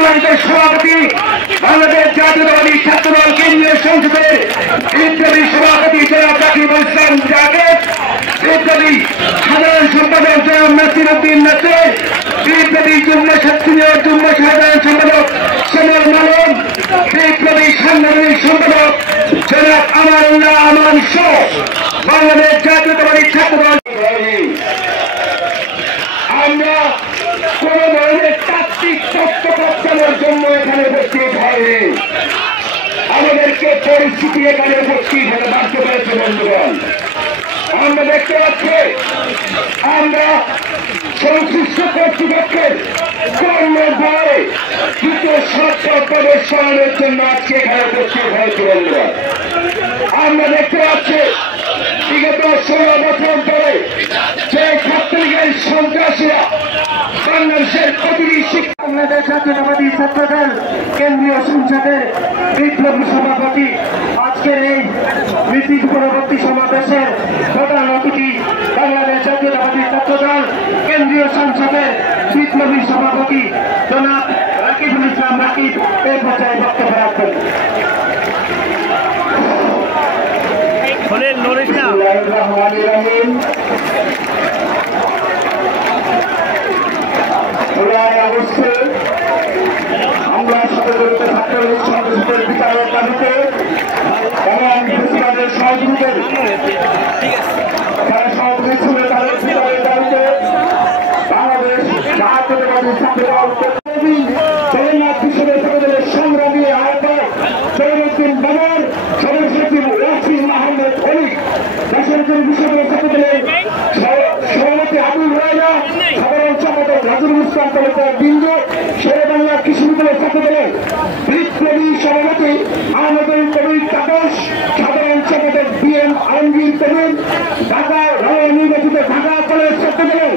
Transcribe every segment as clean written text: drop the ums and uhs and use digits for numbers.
সম্মানিত সভাপতি বাংলাদেশ জাতীয়তাবাদী ছাত্রদল কেন্দ্রীয় সংসদের বিপ্লবী সভাপতি জনাব রাকিবুল ইসলাম জাকের, বিপ্লবী সাধারণ সম্পাদক জনাব নাসির উদ্দিন নাসির, বিপ্লবী সিনিয়র যুগ্ম সাধারণ সম্পাদক শ্যামল মালন, বিপ্লবী সাংগঠনিক সম্পাদক জনাব আমানুল্লাহ আমান সহ বাংলাদেশ জাতীয়তাবাদী ছাত্রদল। আমরা কোন ধরনের তাত্ত্বিক তথ্য প্রস্তাবের জন্য এখানে উপস্থিত হয়নি, আমাদেরকে পরিস্থিতি এখানে উপস্থিত হতে বাধ্য করেছে। বন্ধুগণ, আমরা দেখতে পাচ্ছি আমরা সংশ্লিষ্ট কর্তৃপক্ষের কর্মের ভয়ে দ্রুত সরকার প্রদর্শনের জন্য আজকে এখানে উপস্থিত হয়েছে। বন্ধুগণ, আমরা দেখতে পাচ্ছি বিগত 16 বছর ধরে যে ছাত্রলীগের সন্ত্রাসীরা বাংলাদেশের প্রতিটি শিক্ষা বাংলাদেশ জাতীয়তাবাদী ছাত্রদল কেন্দ্রীয় সংসদের বিপ্লবী সভাপতি আজকের এই নীতি পরবর্তী সমাবেশের প্রধান অতিথি বাংলাদেশ জাতীয়তাবাদী ছাত্রদল কেন্দ্রীয় সংসদের বিপ্লবী সভাপতি জনাব রাকিবুল ইসলাম রাকিব এই পর্যায়ে বক্তব্য রাখবেন। আমরা সদস্য ছাত্রলীগ সদস্যদের বিচারের দাবিতে এবং ফেসিবাদের সহযোগীদের যারা সহযোগী ছিল তাদের বিচারের দাবিতে বাংলাদেশ জাতীয়তাবাদী ছাত্রদল জগন্নাথ বিশ্ববিদ্যালয়ের সংগ্রামী আহ্বায়ক জয়নুদ্দিন বাবর, সদস্য সচিব ওয়াসিম আহমেদ অলিক, বেসরকারি বিশ্ববিদ্যালয় ছাত্রদলের সভাপতি আবুল রায়না, সাধারণ সম্পাদক রাজুল ইসলাম তালুকদার বিন্দু, শেরে বাংলা কৃষি বিদ্যালয় ছাত্রদলের বিপ্লবী সভাপতি আহমদুল কবির তাপস, সাধারণ সম্পাদক BM আলমগীর তমিম, ঢাকা নির্বাচিত ঢাকা কলেজ ছাত্রদলের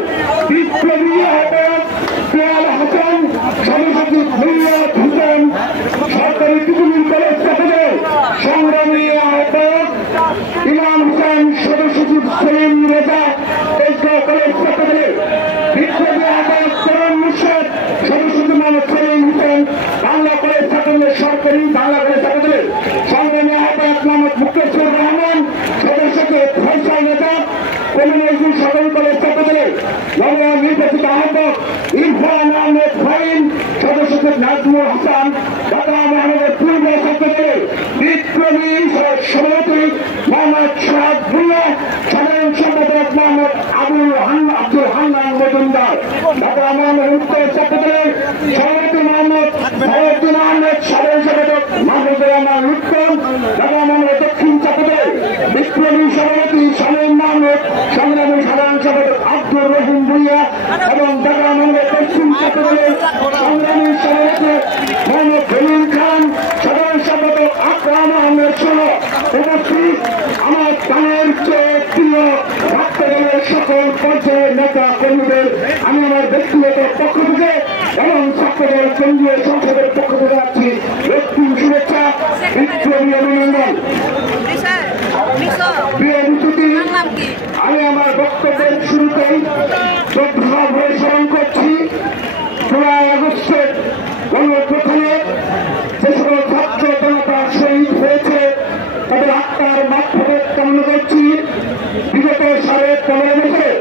বিপ্লবী আহ্বায়ক পেয়াল হাসান, সভাপতি মুরিয়াদ হোসেন, সরকারি টিকুমির কলেজ ছাত্রদলের সংগ্রামী আহ্বায়ক ইমাম হোসেন, সদস্য সচিব সেলিম রেজা কলেজ ছাত্রদলের বিপ্লবী আহ্বায়ক তরুণ মুর্শেদ, সদস্য সচিব মোহাম্মদ সেলিম হোসেন, বাংলা কলেজ ছাত্রদলের সরকারি বাংলা কলেজ ছাত্রদলের সংগ্রামী আহ্বায়ক মোহাম্মদ মুক্তেশ্বর রহমান, সদস্য সচিব ফয়সাল নেতা, কমিউনিস্ট সরকারি কলেজ ছাত্রদলের নির্বাচিত আহ্বায়ক ইরফান আহমেদ ফাহিম, সদস্য সচিব নাজমুল হাসান, ঢাকা মহানগর পূর্ব ছাত্রদলের বিপ্লবী সভাপতি মোহাম্মদ শাহাদ ভুল্লাহ, সাধারণ সম্পাদক মোহাম্মদ আব্দুল হান্নান মজুমদার, ঢাকা মহানগর উত্তর ছাত্রদলের সভাপতি মোহাম্মদ ফয়জুদ্দিন আহমেদ, সাধারণ সম্পাদক মাহমুদুর রহমান লুৎফর, ঢাকা মহানগর দক্ষিণ ছাত্রদলের বিপ্লবী সভাপতি শামীম মাহমুদ, সংগ্রামী সাধারণ সম্পাদক আব্দুর রহিম ভুইয়া এবং ঢাকা মহানগর পশ্চিম ছাত্রদলের সংগ্রামী সভাপতি মোহাম্মদ জলিল খান, সাধারণ সম্পাদক আকরাম আহমেদ সহ উপস্থিত আমার প্রাণের চেয়ে প্রিয় ছাত্রদলের সকল পর্যায়ের নেতা কর্মীদের আমি আমার ব্যক্তিগত পক্ষ থেকে এবং ছাত্রদল কেন্দ্রীয় সংসদের পক্ষ থেকে যাচ্ছি রক্তিম শুভেচ্ছা, বিপ্লবী অভিনন্দন। আমি আমার বক্তব্যের শুরুতেই শ্রদ্ধাভাবে স্মরণ করছি 16 আগস্টের গণঅভ্যুত্থানে যে সকল ছাত্র জনতা শহীদ হয়েছে তাদের আত্মার মাধ্যমে কামনা করছি। বিগত 15.5 বছরে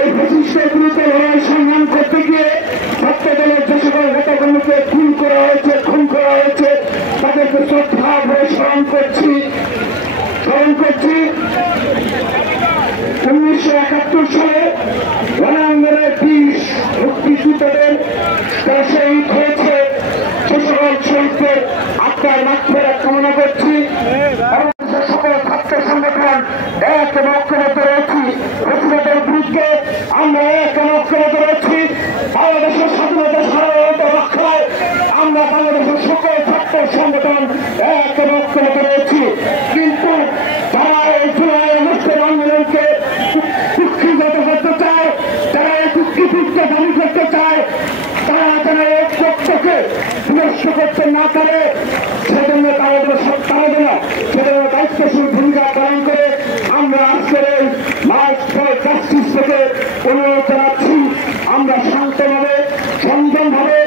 এই প্রতিষ্ঠার বিরুদ্ধে লড়াই সংগ্রাম করতে গিয়ে ছাত্রদলের যে সকল নেতাকর্মীকে খুন করা হয়েছে তাদেরকে শ্রদ্ধাভাবে স্মরণ করছি। 1971 সালে গণআন্দোলনের 20 মুক্তিযুদ্ধদের তারা শহীদ হয়েছে, সে সকল শহীদদের আত্মার মাগফিরাত কামনা করছি। সকল ছাত্র সংগঠন এক ঐক্যবদ্ধ রয়েছি, ফ্যাসিবাদের বিরুদ্ধে আমরা এক ঐক্যবদ্ধ রয়েছি। বাংলাদেশের স্বাধীনতা সার্বভৌমত্ব রক্ষায় আমরা বাংলাদেশের সকল ছাত্র সংগঠন এক ঐক্যবদ্ধ রয়েছি। কিন্তু যারা এই 16 আগস্টের আন্দোলনকে কুক্ষিগত করতে চায়, যারা এই কুক্ষিপুত্র দাবি করতে চায়, তারা যেন এই ঐক্যকে বিনষ্ট করতে না পারে সেজন্য দায়িত্বশীল ভূমিকা পালন করে আমরা আজকের এই মার্চ ফর জাস্টিস থেকে অনুরোধ জানাচ্ছি আমরা শান্তভাবে সংযমভাবে